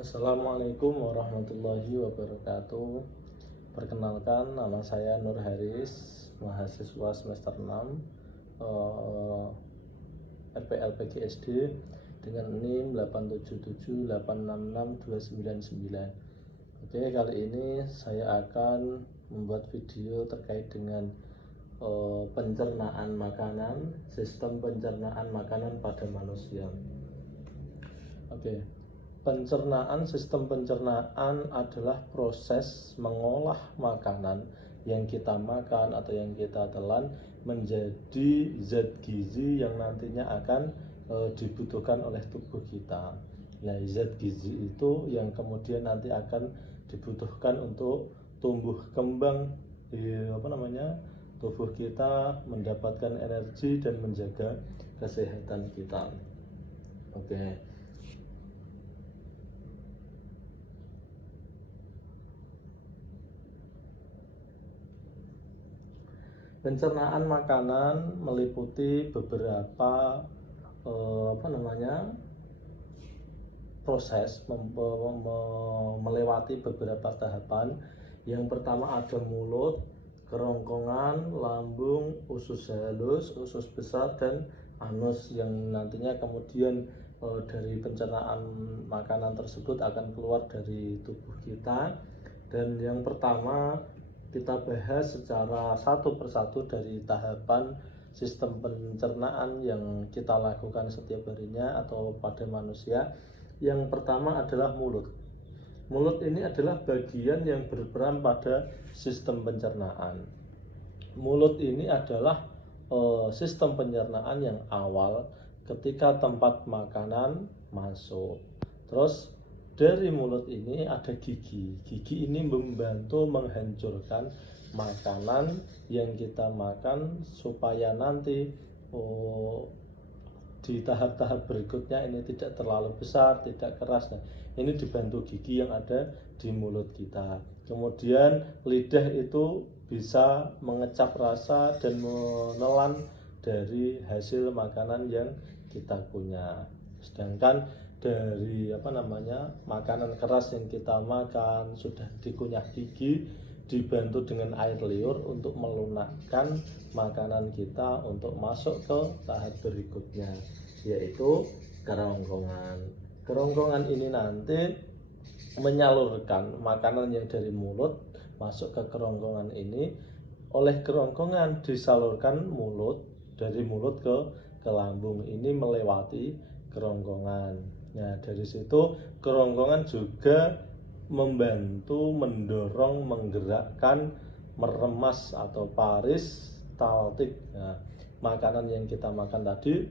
Assalamualaikum warahmatullahi wabarakatuh. Perkenalkan, nama saya Nur Haris, mahasiswa semester 6 RPLPGSD dengan NIM 877866299. Oke, kali ini saya akan membuat video terkait dengan pencernaan makanan, sistem pencernaan makanan pada manusia. Oke. Sistem pencernaan adalah proses mengolah makanan yang kita makan atau yang kita telan menjadi zat gizi yang nantinya akan dibutuhkan oleh tubuh kita. Nah, zat gizi itu yang kemudian nanti akan dibutuhkan untuk tumbuh kembang tubuh kita, mendapatkan energi dan menjaga kesehatan kita. Oke. Pencernaan makanan meliputi beberapa proses melewati beberapa tahapan. Yang pertama ada mulut, kerongkongan, lambung, usus halus, usus besar, dan anus yang nantinya kemudian dari pencernaan makanan tersebut akan keluar dari tubuh kita. Dan yang pertama kita bahas secara satu persatu dari tahapan sistem pencernaan yang kita lakukan setiap harinya atau pada manusia. Yang pertama adalah mulut. Mulut ini adalah bagian yang berperan pada sistem pencernaan. Mulut ini adalah sistem pencernaan yang awal ketika tempat makanan masuk. Terus dari mulut ini ada gigi. Gigi ini membantu menghancurkan makanan yang kita makan supaya nanti di tahap-tahap berikutnya ini tidak terlalu besar, tidak keras. Nah, ini dibantu gigi yang ada di mulut kita. Kemudian lidah itu bisa mengecap rasa dan menelan dari hasil makanan yang kita punya. Sedangkan dari makanan keras yang kita makan sudah dikunyah gigi, dibantu dengan air liur untuk melunakkan makanan kita untuk masuk ke tahap berikutnya, yaitu kerongkongan. Kerongkongan ini nanti menyalurkan makanan yang dari mulut masuk ke kerongkongan ini. Oleh kerongkongan disalurkan dari mulut ke lambung, ini melewati kerongkongan. Nah, dari situ kerongkongan juga membantu mendorong, menggerakkan, meremas atau peristaltik. Nah, makanan yang kita makan tadi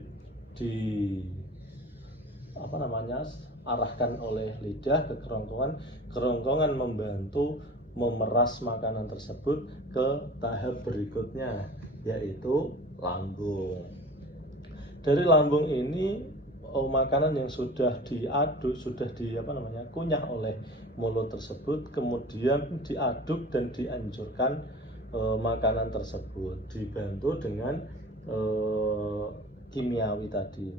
arahkan oleh lidah ke kerongkongan. Kerongkongan membantu memeras makanan tersebut ke tahap berikutnya, yaitu lambung. Dari lambung ini makanan yang sudah diaduk, kunyah oleh mulut tersebut, kemudian diaduk dan dianjurkan makanan tersebut dibantu dengan kimiawi tadi.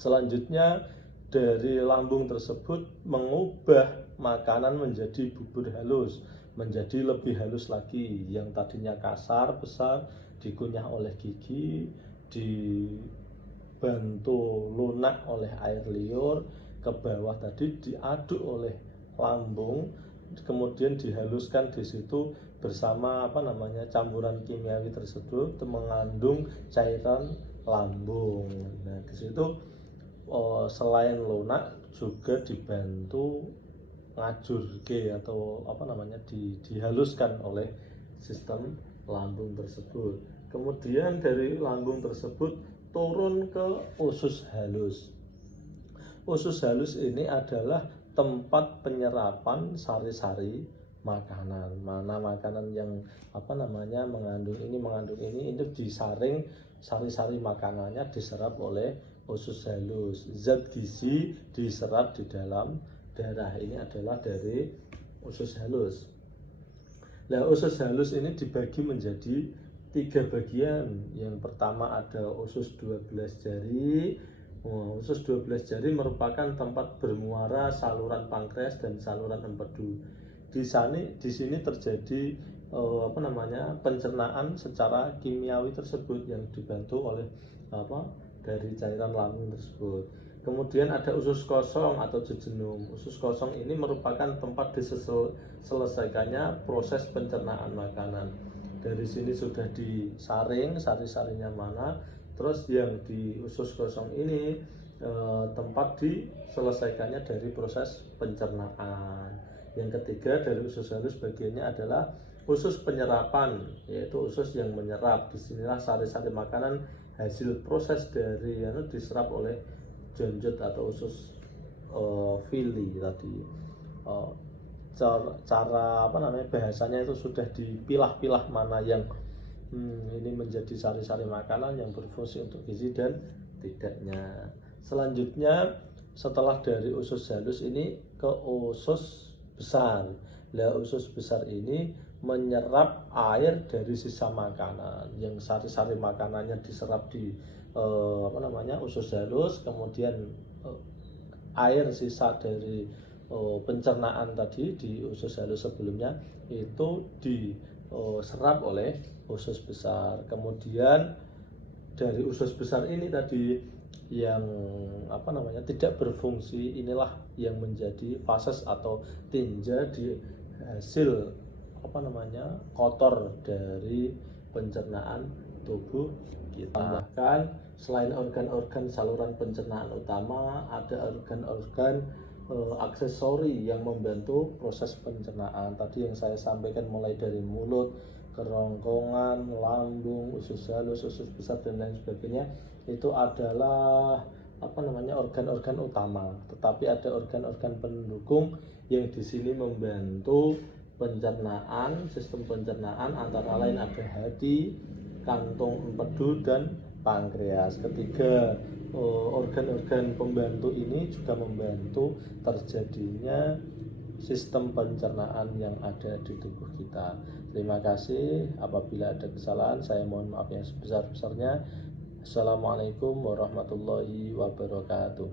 Selanjutnya dari lambung tersebut mengubah makanan menjadi bubur halus, menjadi lebih halus lagi. Yang tadinya kasar, besar, dikunyah oleh gigi, dibantu lunak oleh air liur, ke bawah tadi diaduk oleh lambung, kemudian dihaluskan di situ bersama campuran kimiawi tersebut mengandung cairan lambung. Nah, di situ selain lunak juga dibantu ngajurke atau dihaluskan oleh sistem lambung tersebut. Kemudian dari lambung tersebut turun ke usus halus. Usus halus ini adalah tempat penyerapan sari-sari makanan. Mana makanan yang mengandung ini disaring, sari-sari makanannya diserap oleh usus halus. Zat gizi diserap di dalam darah, ini adalah dari usus halus. Nah, usus halus ini dibagi menjadi 3 bagian. Yang pertama ada usus 12 jari, Usus 12 jari merupakan tempat bermuara saluran pankreas dan saluran empedu. Di sini terjadi pencernaan secara kimiawi tersebut yang dibantu oleh dari cairan lambung tersebut. Kemudian ada usus kosong atau jejunum. Usus kosong ini merupakan tempat diselesaikannya proses pencernaan makanan. Dari sini sudah disaring sari-sarinya mana, terus yang di usus kosong ini tempat diselesaikannya dari proses pencernaan. Yang ketiga dari usus halus bagiannya adalah usus penyerapan, yaitu usus yang menyerap. Disinilah sari-sari makanan hasil proses dari diserap oleh jonjot atau usus fili tadi. Cara bahasanya itu sudah dipilah-pilah mana yang ini menjadi sari-sari makanan yang berfungsi untuk gizi dan tidaknya. Selanjutnya setelah dari usus halus ini ke usus besar. Lah usus besar ini menyerap air dari sisa makanan yang sari-sari makanannya diserap di usus halus, kemudian air sisa dari pencernaan tadi di usus halus sebelumnya itu diserap oleh usus besar. Kemudian dari usus besar ini tadi yang tidak berfungsi, inilah yang menjadi fases atau tinja di hasil kotor dari pencernaan tubuh kita. Bahkan selain organ-organ saluran pencernaan utama, ada organ-organ aksesori yang membantu proses pencernaan tadi yang saya sampaikan, mulai dari mulut, kerongkongan, lambung, usus halus, usus besar dan lain sebagainya. Itu adalah organ-organ utama, tetapi ada organ-organ pendukung yang di sini membantu pencernaan, sistem pencernaan, antara lain ada hati, kantung empedu dan pankreas. Ketiga, organ-organ pembantu ini juga membantu terjadinya sistem pencernaan yang ada di tubuh kita. Terima kasih. Apabila ada kesalahan, saya mohon maaf yang sebesar-besarnya. Assalamualaikum warahmatullahi wabarakatuh.